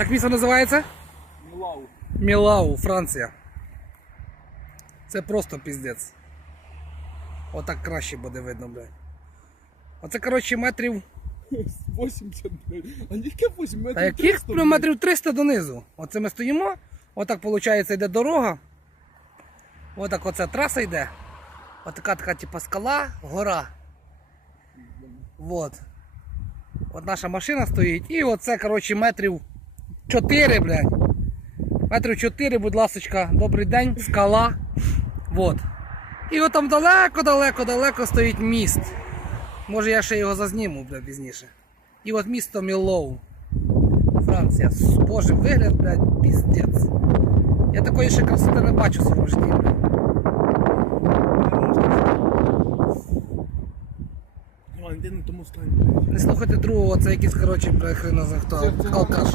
Як місто називається? Мілау. Мілау, Франція. Це просто піздець. Отак краще буде видно, блядь. Оце, коротше, метрів. 80, блядь. А яке 8 метрів? Та яких 300, ну, метрів 300 донизу. Оце ми стоїмо. Отак, виходить, йде дорога. Отак оця траса йде. Отака така, типа скала, гора. Вот. От наша машина стоїть. І оце, коротше, метрів 4, блядь. Метрів 4, будь ласочка, добрий день, скала. Вот. І от там далеко-далеко-далеко стоїть міст. Може я ще його зазніму бля, пізніше. І от місто Мілоу. Франція. Боже, вигляд, блядь, піздець. Я такої ще красоти не бачу в своєму житті. блядь. Блядь. Не слухайте другого, це якийсь, коротше, хрена за хто. Алкаш.